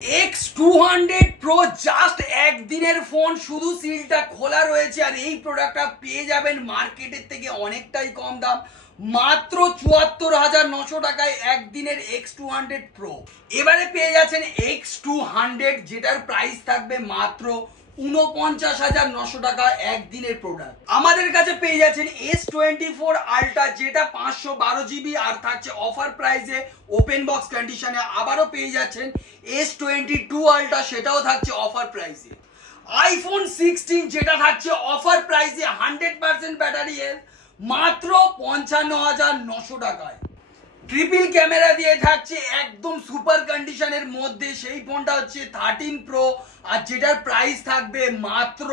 X200 Pro just একদিনের phone, শুধু সিলটা খোলা রয়েছে। আর এই প্রোডাক্টটা পেয়ে যাবেন মার্কেটের থেকে অনেকটাই কম দাম, মাত্র ৭৪,৯০০ টাকায় একদিনের X200 Pro। এবারে পেয়ে যাচ্ছেন X200, যেটার প্রাইস থাকবে মাত্র ৪৯,৯০০ টাকা একদিনের প্রোডাক্ট। আমাদের কাছে পেয়ে যাচ্ছেন S24 Ultra, যেটা 512 জিবি আর থাকছে অফার প্রাইসে ওপেন বক্স কন্ডিশনে। আবারও পেয়ে যাচ্ছেন S22 Ultra, সেটাও থাকছে অফার প্রাইসে। iPhone 16, যেটা থাকছে অফার প্রাইসে 100% ব্যাটারি হেলথ, মাত্র ৫৫,৯০০ টাকায়। ট্রিপল ক্যামেরা দিয়ে থাকছে একদম সুপার কন্ডিশনের মধ্যে, সেই ফোনটা হচ্ছে 13 Pro, আর যেটার প্রাইস থাকবে মাত্র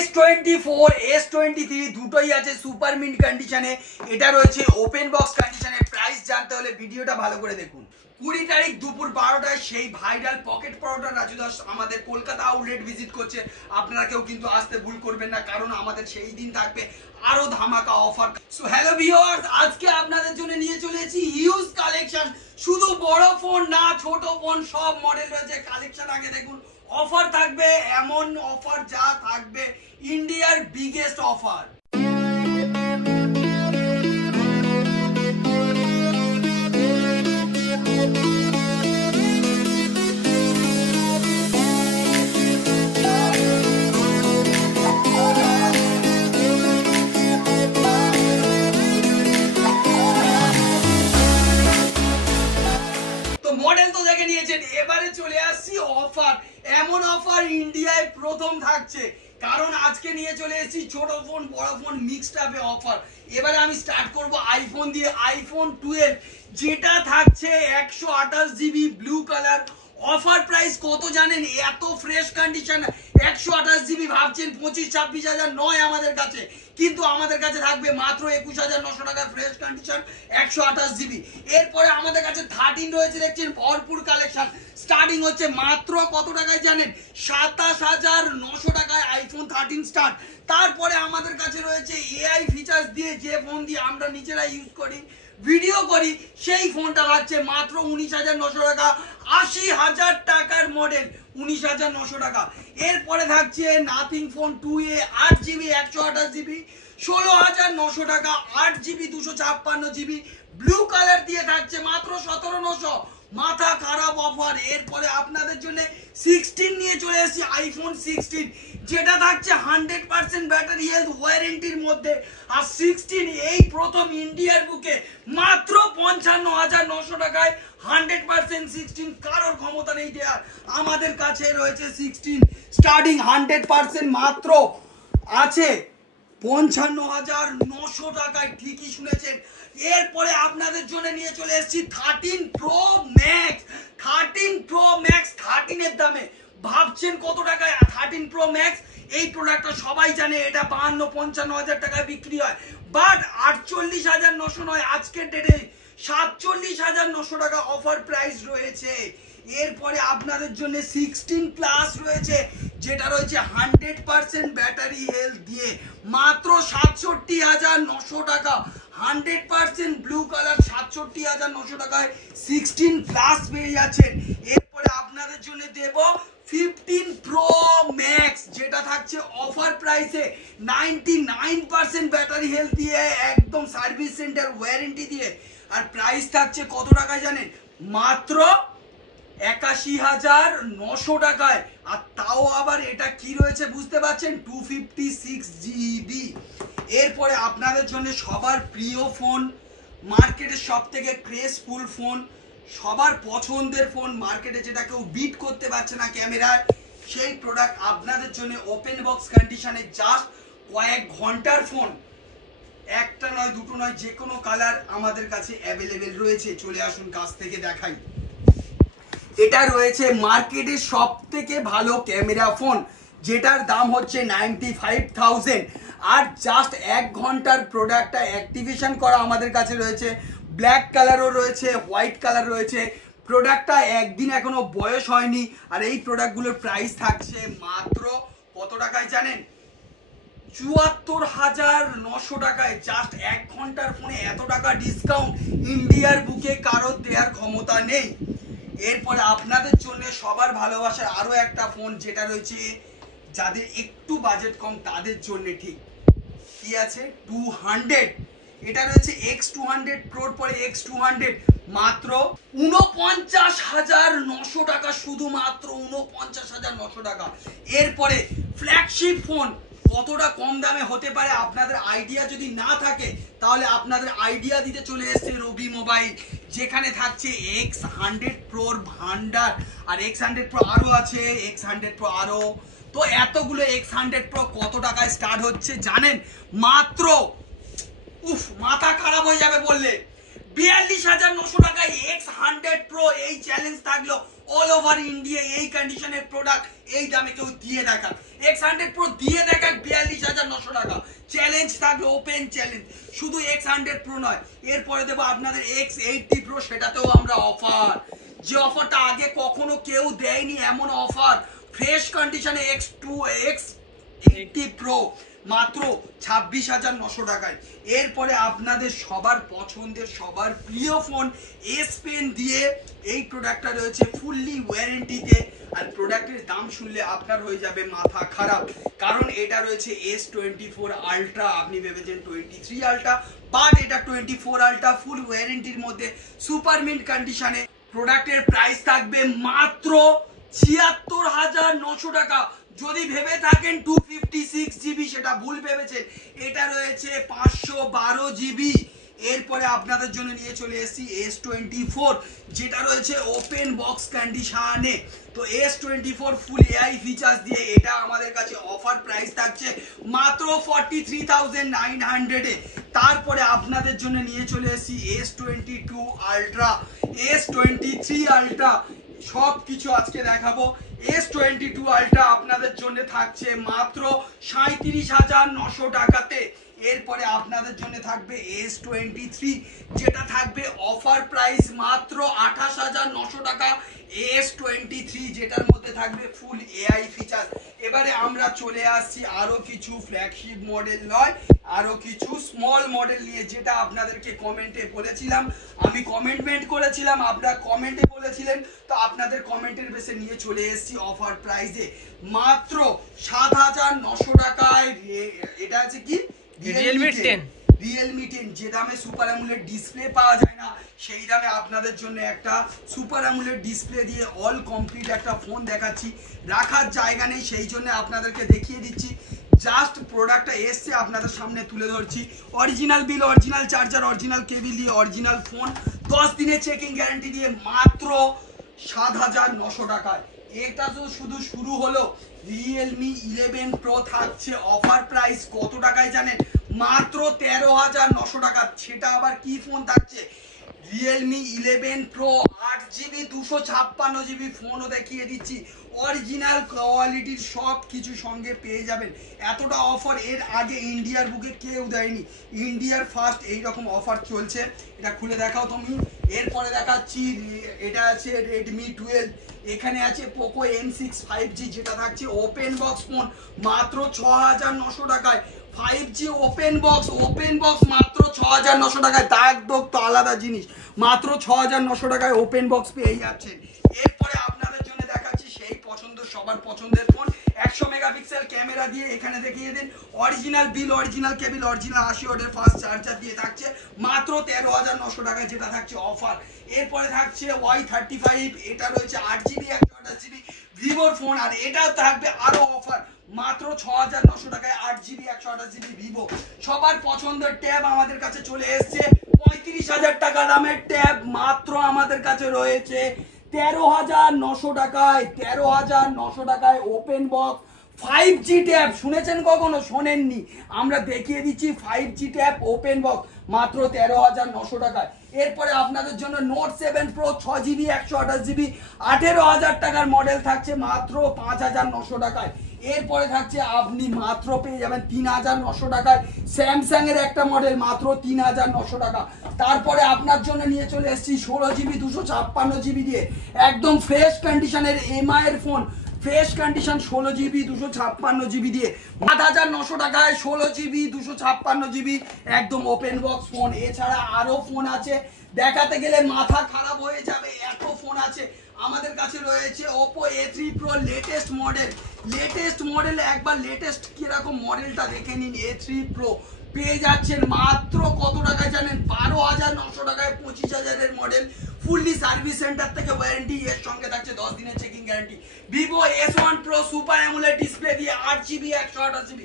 S24 S23 দুটোই আছে সুপার মিন্ট কন্ডিশনে। এটা রয়েছে ওপেন বক্স কন্ডিশনে। প্রাইস জানতে হলে ভিডিওটা ভালো করে দেখুন। 20 তারিখ দুপুর 12টায় সেই ভাইরাল পকেট পরোটা রাজু দাস আমাদের কলকাতা আউটলেট ভিজিট করছে। আপনারা কেউ কিন্তু আসতে ভুল করবেন না, কারণ আমাদের সেই দিন থাকবে আরো ধামাকা অফার। সো হ্যালো ভিউয়ার্স, আজকে আপনাদের জন্য নিয়ে চলে এসেছি হিউজ কালেকশন। শুধু বড় ফোন না, ছোট ফোন সব মডেল রয়েছে। কালেকশন আগে দেখুন। অফার থাকবে এমন অফার যা থাকবে ইন্ডিয়ার বিগেস্ট অফার। মডেল তো দেখে নিয়েছেন, এবারে চলে আসছি অফার। এমন অফার ইন্ডিয়ায় প্রথম থাকছে, কারণ আজকে নিয়ে চলে এসেছি ছোট ফোন বড় ফোন মিক্সড আপে অফার। এবারে আমি স্টার্ট করব আইফোন দিয়ে। আইফোন 12, যেটা থাকছে 128 GB blue colour. Offer price কত জানেন? এত ফ্রেশ কন্ডিশন 128 জিবি ভাবছেন 25-26 হাজার নয় আমাদের কাছে, কিন্তু আমাদের কাছে থাকবে মাত্র 21,900 টাকা ফ্রেশ কন্ডিশন 128 জিবি। এরপরে আমাদের কাছে 13 রয়েছে, দেখছেন ভরপুর কালেকশন। স্টার্টিং হচ্ছে মাত্র কত টাকায় জানেন? 27,900 টাকায় আইফোন 13 স্টার্ট। তারপরে আমাদের কাছে রয়েছে এআই ফিচার্স দিয়ে, যে ফোন দিয়ে আমরা নিজেরা ইউজ করি, ভিডিও করি, সেই ফোনটা থাকছে মাত্র 19,900 টাকা। 80,000 টাকার মডেল, 19,900 টাকা। এরপরে থাকছে nothing phone 2A 8 GB 128 GB, 16,900 টাকা। 8 জিবি 256 জিবি ব্লু কালার দিয়ে থাকছে মাত্র 17,900। মাথা খারাপ অফার। এরপরে আপনাদের জন্য 16 নিয়ে চলে এসেছি, আইফোন 16, যেটা থাকছে 100% ব্যাটারি হেলথ ওয়ারেন্টির মধ্যে। আর 16 এই প্রথম ইন্ডিয়ার বুকে মাত্র 55,900 টাকায় 100% 16। কারোর ক্ষমতা নেই দেয়ার, আমাদের কাছে রয়েছে 16 স্টার্টিং 100% মাত্র আছে 55,900 টাকায়। ঠিকই শুনেছেন। এরপরে আপনাদের জন্য নিয়ে চলে এসেছি 13 Pro Max। 13 Pro Max 13 এর দামে ভাবছেন কত টাকায় 13 Pro Max? এই প্রোডাক্টটা সবাই জানে, এটা 52-55 হাজার টাকায় বিক্রি হয়, বাট 48,900 নয়, আজকের ডেটে 47,900 টাকা অফার প্রাইস রয়েছে। এরপরে আপনাদের জন্য 16 প্লাস রয়েছে, যেটা রয়েছে 100% ব্যাটারি হেলথ দিয়ে, মাত্র 67,900 টাকা। 100% ব্লু কালার 67,900 টাকায় 16 প্লাস পেয়ে যাচ্ছেন। এরপরে আপনাদের জন্য দেব 15 Pro Max, যেটা থাকছে অফার প্রাইসে 99% ব্যাটারি হেলথ দিয়ে, একদম সার্ভিস সেন্টার ওয়ারেন্টি দিয়ে। আর প্রাইস থাকছে কত টাকায় জানেন? মাত্র 81,900 টাকায়। আর তাও আবার এটা কি রয়েছে বুঝতে পারছেন? 256 জিবি। এরপরে আপনাদের জন্য সবার প্রিয় ফোন, মার্কেটের সব থেকে ক্রেজফুল ফোন, সবার পছন্দের ফোন, মার্কেটে যেটা কেউ বিট করতে পারছে না ক্যামেরায়, সেই প্রোডাক্ট আপনাদের জন্য ওপেন বক্স কন্ডিশনে জাস্ট কয়েক ঘন্টার ফোন। একটা নয়, দুটো নয়, যে কোনো কালার আমাদের কাছে অ্যাভেলেবেল রয়েছে। চলে আসুন, কাছ থেকে দেখাই। এটা রয়েছে মার্কেটের সব থেকে ভালো ক্যামেরা ফোন, যেটার দাম হচ্ছে 95,000। আর জাস্ট 1 ঘন্টার প্রোডাক্টটা অ্যাক্টিভেশন করা আমাদের কাছে রয়েছে। ব্ল্যাক কালারও রয়েছে, হোয়াইট কালার রয়েছে। প্রোডাক্টটা একদিন এখনো বয়স হয়নি। আর এই প্রোডাক্টগুলোর প্রাইস থাকছে মাত্র কত টাকায় জানেন? 74,900 টাকায়। জাস্ট 1 ঘন্টার ফোনে এত টাকা ডিসকাউন্ট ইন্ডিয়ার বুকে কারোর দেওয়ার ক্ষমতা নেই। এরপরে আপনাদের জন্য সবার ভালোবাসার আরো একটা ফোন যেটা রয়েছে যাদের একটু বাজেট কম তাদের জন্য, ঠিক কি আছে 200, এটা রয়েছে X200 Pro পরে X200 মাত্র 49,900 টাকা, শুধুমাত্র 49,900 টাকা। এরপরে ফ্ল্যাগশিপ ফোন কতটা কম দামে হতে পারে আপনাদের আইডিয়া যদি না থাকে তাহলে আপনাদের আইডিয়া দিতে চলে এসেছে রবি মোবাইল, যেখানে থাকছে X100 Proর ভান্ডার, আর X100 Pro আরো আছে, X100 Pro আরো। তো এতগুলো X100 Pro কত টাকায় স্টার্ট হচ্ছে জানেন? মাত্র মাথা খারাপ হয়ে যাবে বললে 42,900 টাকায় X100 Pro। এই চ্যালেঞ্জ থাকলো অল ওভার ইন্ডিয়া, এই কন্ডিশনের প্রোডাক্ট এই দামে কেউ দিয়ে দেখাক, X100 Pro দিয়ে দেখাক 42,900 টাকা। চ্যালেঞ্জ থাকলো, ওপেন চ্যালেঞ্জ। শুধু X100 Pro নয়, এরপরে দেবো আপনাদের X80 Pro, সেটাতেও আমরা অফার, যে অফারটা আগে কখনো কেউ দেয়নি এমন অফার। ফ্রেশ কন্ডিশনে X80 Pro মাত্র 26,900 টাকায়। এরপরে আপনাদের সবার পছন্দের সবার প্রিয় ফোন S Pen দিয়ে এই প্রোডাক্টটা রয়েছে ফুললি ওয়ারেন্টিতে, আর প্রোডাক্টের দাম শুনলে আপনার হয়ে যাবে মাথা খারাপ, কারণ এটা রয়েছে S24 Ultra। আপনি ভেবেছেন 23 Ultra, বাট এটা 24 Ultra ফুল ওয়ারেন্টির মধ্যে সুপার মিন্ট কন্ডিশনে। প্রোডাক্টের প্রাইস থাকবে মাত্র 76,900 টাকা। যদি ভেবে থাকেন 256 জিবি সেটা ভুল ভেবেছেন, এটা রয়েছে 512 জিবি। এরপরে আপনাদের জন্য নিয়ে চলে এসেছি S24, যেটা রয়েছে ওপেন বক্স কন্ডিশনে। তো S24 ফুল এআই ফিচার্স দিয়ে এটা আমাদের কাছে অফার প্রাইস থাকছে মাত্র 43,900 এ। তারপরে আপনাদের জন্য নিয়ে চলে এসেছি S22 Ultra, S23 Ultra, সব কিছু আজকে দেখাবো। S22 Ultra আপনাদের জন্য থাকছে মাত্র 37,900 টাকাতে। এরপরে আপনাদের জন্য থাকবে S23, যেটা থাকবে অফার প্রাইস মাত্র 28,900 টাকা। S23 যেটার মধ্যে থাকবে ফুল এআই ফিচার। এবারে আমরা চলে আসছি আরো কিছু ফ্ল্যাগশিপ মডেল নয়, আরো কিছু স্মল মডেল নিয়ে, যেটা আপনাদেরকে কমেন্টে বলেছিলাম, আমি কমেন্টমেন্ট করেছিলাম, আপনারা কমেন্টে বলেছিলেন, তো আপনাদের কমেন্টের বেসে নিয়ে চলে এসেছি অফার প্রাইসে মাত্র 7,900 টাকায়। এটা আছে কি Realme 10, যে দামে সুপার অ্যামোলেড ডিসপ্লে পাওয়া যায় না সেই দামে আপনাদের জন্য একটা সুপার অ্যামোলেড ডিসপ্লে দিয়ে অল কমপ্লিট একটা ফোন দেখাচ্ছি। রাখার জায়গা নেই, সেই জন্য আপনাদেরকে দেখিয়ে দিচ্ছি। জাস্ট প্রোডাক্টটা এসছে আপনাদের সামনে তুলে ধরছি। Original bill, original charger, original cable দিয়ে অরিজিনাল ফোন, 10 দিনের চেকিং গ্যারান্টি দিয়ে মাত্র 7,900 টাকায়। এটা তো শুধু শুরু হলো। Realme 11 Pro থাকছে অফার প্রাইস কত টাকায় জানেন? মাত্র 13,900 টাকা। সেটা আবার কি ফোন থাকছে? Realme 11 Pro 8GB 256GB ফোনও দেখিয়ে দিচ্ছি। অরিজিনাল কোয়ালিটির সব কিছু সঙ্গে পেয়ে যাবেন। এতটা অফার এর আগে ইন্ডিয়ার বুকে কেউ দেয়নি, ইন্ডিয়ার ফার্স্ট এইরকম অফার চলছে। এটা খুলে দেখাও তুমি। এরপরে দেখাচ্ছি, এটা আছে Redmi 12, এখানে আছে Poco M6 5G, যেটা থাকছে ওপেন বক্স ফোন মাত্র 6,900 টাকায়। 5G ওপেন বক্স মাত্র 6,900 টাকায়। দাগ দোগ তো আলাদা জিনিস, মাত্র 6,900 টাকায় ওপেন বক্স পেয়ে যাচ্ছেন। এরপরে আপনাদের জন্য দেখাচ্ছি সেই পছন্দ সবার পছন্দের ফোন, 100 মেগাপিক্সেল ক্যামেরা দিয়ে। এখানে দেখিয়ে দিন original bill, original cable, original 80 ওয়াটের ফাস্ট চার্জার দিয়ে থাকছে মাত্র 13,900 টাকায়, যেটা থাকছে অফার। এরপরে থাকছে Y35, এটা রয়েছে 8GB 128GB ভিভোর ফোন, আর এটাও থাকবে আরো অফার মাত্র 6,900 টাকায় 8GB 128GB ভিভো। সবার পছন্দের ট্যাব আমাদের কাছে চলে এসেছে 35,000 টাকা দামের ট্যাব মাত্র আমাদের কাছে রয়েছে 13,900 টাকায়। 13,900 টাকায় ওপেন বক্স 5G ট্যাব। শুনেছেন কখনো? শোনেননি? আমরা দেখিয়ে দিচ্ছি 5G ট্যাব ওপেন বক্স মাত্র 13,900 টাকায়। এরপরে আপনাদের জন্য নোট 7 প্রো 6GB 128GB 18,000 টাকার মডেল থাকছে মাত্র 5,900 টাকায়। এরপরে থাকছে আপনি মাত্র পেয়ে যাবেন 3,900 টাকায় স্যামসাং এর একটা মডেল মাত্র 3,900 টাকা। তারপরে আপনার জন্য নিয়ে চলে এসেছি 16GB 256GB দিয়ে একদম ফ্রেশ কন্ডিশনের এমআই এর phone, fresh condition 16GB 256GB দিয়ে 8,900 টাকায় 16GB 256GB একদম ওপেন বক্স ফোন। এছাড়া আরো ফোন আছে, দেখাতে গেলে মাথা খারাপ হয়ে যাবে, এত ফোন আছে। আমাদের কাছে রয়েছে Oppo A3 Pro latest model একবার লেটেস্ট কিরকম মডেলটা দেখে নিন। A3 Pro পেয়ে যাচ্ছেন মাত্র কত টাকায় জানেন? 12,900 টাকায় 25,000-এর মডেল, ফুললি সার্ভিস সেন্টার থেকে ওয়ারেন্টি, এর সঙ্গে থাকছে 10 দিনের checking guarantee. Vivo S1 Pro super AMOLED display দিয়ে 8GB 128GB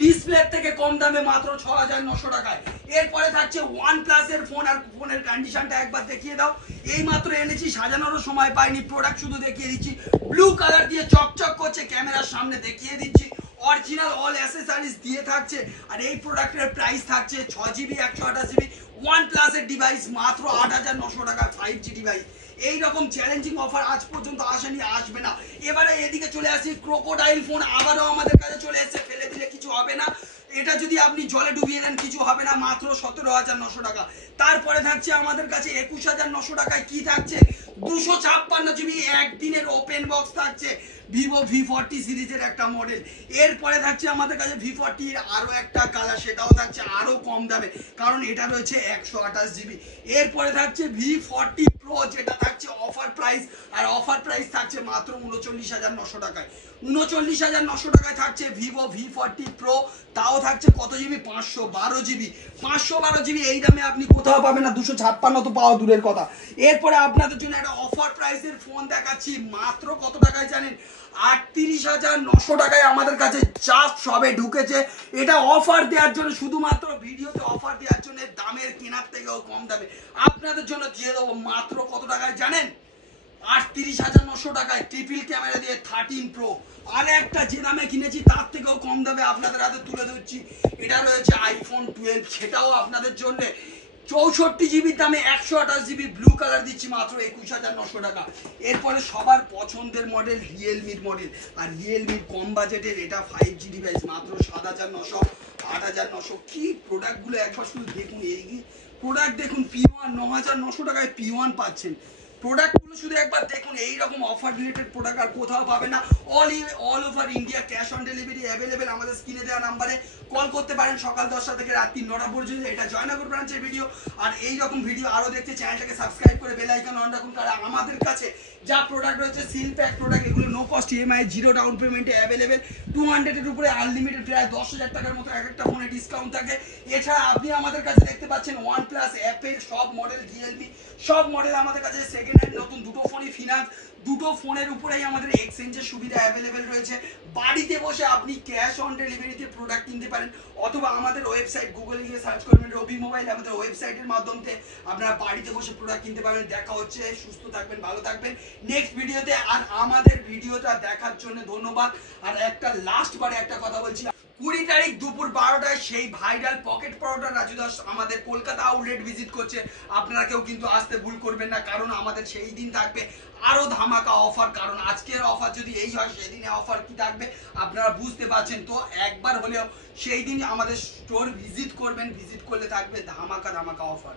ডিসপ্লে থেকে কম দামে মাত্র 6,900 টাকায়। এরপরে থাকছে OnePlus এর ফোন, আর ফোনের কন্ডিশনটা একবার দেখিয়ে দাও। এই মাত্র এনেছি, সাজানোরও সময় পাইনি, প্রোডাক্ট শুধু দেখিয়ে দিচ্ছি। ব্লু কালার দিয়ে চকচক করছে, ক্যামেরার সামনে দেখিয়ে দিচ্ছি। অরিজিনাল অল অ্যাসেসরিজ দিয়ে থাকছে, আর এই প্রোডাক্টের প্রাইস থাকছে 6GB 128GB OnePlus এর ডিভাইস মাত্র 8,900 টাকা 5G ডিভাইস। এইরকম চ্যালেঞ্জিং অফার আজ পর্যন্ত আসেনি, আসবে না। এবারে এদিকে চলে আসি, ক্রোকোডাইল ফোন আবারও আমাদের কাছে চলে এসেছে, ফেলে দিলে কিছু হবে না, এটা যদি আপনি জলে ডুবিয়ে নেন কিছু হবে না, মাত্র 17,900 টাকা। তারপরে থাকছে আমাদের কাছে 21,900 টাকায় কি থাকছে? 256GB একদিনের ওপেন বক্স থাকছে, Vivo V40 সিরিজের একটা মডেল। এরপরে থাকছে আমাদের কাছে V40 এর আরো একটা কালার, সেটাও থাকছে আরো কম দামে, কারণ এটা রয়েছে 128GB। এরপরে থাকছে V40 Pro, যেটা থাকছে অফার প্রাইস, আর অফার প্রাইস থাকছে মাত্র 39,900 টাকায়। 39,900 টাকায় থাকছে Vivo V40 Pro, তাও থাকছে কত জিবি? 512GB। 512GB এই দামে আপনি কোথাও পাবেন না, 256 তো পাওয়া দূরের কথা। এরপরে আপনাদের জন্য একটা অফার প্রাইসের ফোন দেখাচ্ছি, মাত্র কত টাকায় জানেন? 38,900 টাকায় আমাদের কাছে জাস্ট সবে ঢুকেছে। এটা অফার দেওয়ার জন্য, শুধুমাত্র ভিডিওতে অফার দেওয়ার জন্য, দামের কেনার থেকেও কম দামে আপনাদের জন্য দিয়ে দেবো। মাত্র কত টাকায় জানেন? 38,900 টাকায় ট্রিপল ক্যামেরা দিয়ে 13 Pro। আর একটা যে দামে কিনেছি তার থেকেও কম দামে আপনাদের হাতে তুলে দিচ্ছি, এটা রয়েছে iPhone 12, সেটাও আপনাদের জন্য 64GB দামে 128GB ব্লু কালার দিচ্ছি মাত্র 21,900 টাকা। এরপরে সবার পছন্দের মডেল রিয়েলমির মডেল, আর রিয়েলমির কম বাজেটের এটা 5G ডিভাইস মাত্র 7,900 8,900। কি প্রোডাক্টগুলো একবার শুধু দেখুন, এই প্রোডাক্ট দেখুন, P1 9,900 টাকায় P1 পাচ্ছেন। প্রোডাক্টগুলো শুধু একবার দেখুন, এইরকম অফার রিলেটেড প্রোডাক্ট আর কোথাও পাবে না। All over India cash on delivery available. আমাদের স্ক্রিনে দেওয়া নাম্বারে কল করতে পারেন সকাল 10টা থেকে রাত্রি 9টা পর্যন্ত। এটা জয়নগর ব্রাঞ্চের ভিডিও, আর এইরকম ভিডিও আরও দেখতে চ্যানেলটাকে সাবস্ক্রাইব করে বেল আইকন অন রাখুন। কারণ আমাদের কাছে যা প্রোডাক্ট রয়েছে সিল প্যাক প্রোডাক্ট, এগুলো no cost EMI, zero down পেমেন্টে অ্যাভেলেবেল। 200-এর উপরে আনলিমিটেড প্রায় 10,000 টাকার মতো এক একটা ফোনে ডিসকাউন্ট থাকে। এছাড়া আপনি আমাদের কাছে দেখতে পাচ্ছেন OnePlus, অ্যাপেল সব মডেল, রিয়েলমি সব মডেল আমাদের কাছে সেকেন্ড হ্যান্ড নতুন দুটো ফোনই ফিনান্স, দুটো ফোনের উপরেই আমাদের এক্সচেঞ্জের সুবিধা অ্যাভেলেবেল রয়েছে। বাড়িতে বসে আপনি ক্যাশ অন ডেলিভারিতে প্রোডাক্ট কিনতে পারেন, অথবা আমাদের ওয়েবসাইট গুগলে গিয়ে সার্চ করবেন রবি মোবাইল, আমাদের ওয়েবসাইটের মাধ্যমে আপনারা বাড়িতে বসে প্রোডাক্ট কিনতে পারেন। দেখা হচ্ছে, সুস্থ থাকবেন, ভালো থাকবেন নেক্সট ভিডিওতে। আর আমাদের ভিডিওটা দেখার জন্য ধন্যবাদ। আর একটা লাস্ট বারে একটা কথা বলছি, 20 তারিখ দুপুর 12টায় সেই ভাইরাল পকেট পরোটা রাজু দাস আমাদের কলকাতা আউটলেট ভিজিট করছে। আপনারা কেউ কিন্তু আসতে ভুল করবেন না, কারণ আমাদের সেই দিন থাকবে আরো ধামাকা অফার। কারণ আজকের অফার যদি এই হয়, সেদিনে অফার কি থাকবে আপনারা বুঝতে পারছেন। তো একবার হলেও সেই দিন আমাদের স্টোর ভিজিট করবেন, ভিজিট করলে থাকবে ধামাকা অফার।